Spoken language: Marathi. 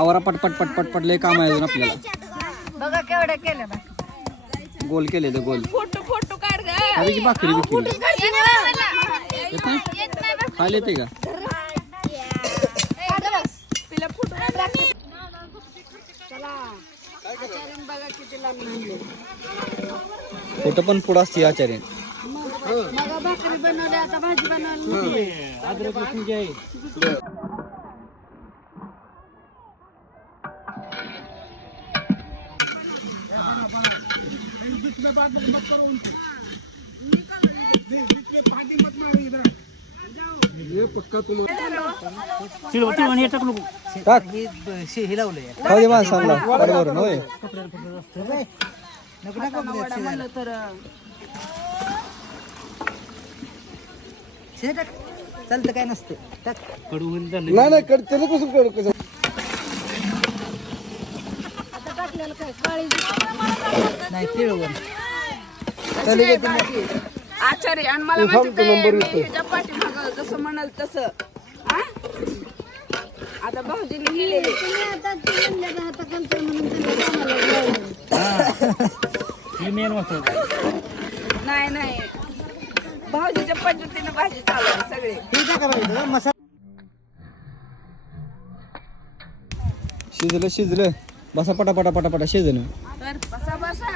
आवारा पटपट पटपट पट लय काम आहे अजून आपल्याला. बघा केवढ्या केल्या बा गोल केले ते गोल. फ़ोटो फ़ोटो काढ ग. अरे की भाकरी बिकरी येत नाही? खायला येते का? तिला फ़ोटो बघा किती लांब आणले फ़ोटो पण पुढं असते आचार्य बघा भाकरी बनवली आता भाजी बनवली. बरोबर होय. म्हणलं तर चालतं काय नसतं. टाक. नाही नाही कड त्याला कसं नाही. पिळवून आचार्य आणि मला माहिती ह्याच्या पाठीमागं जसं म्हणाल तसं. हा? आता भाऊजीने लावलं. नाही नाही. भाऊजीच्या पद्धतीने भाजी चालवली सगळे. हे शिजलं शिजलं. बसा पटा पटा पटा पटा शेजन बसा बसा.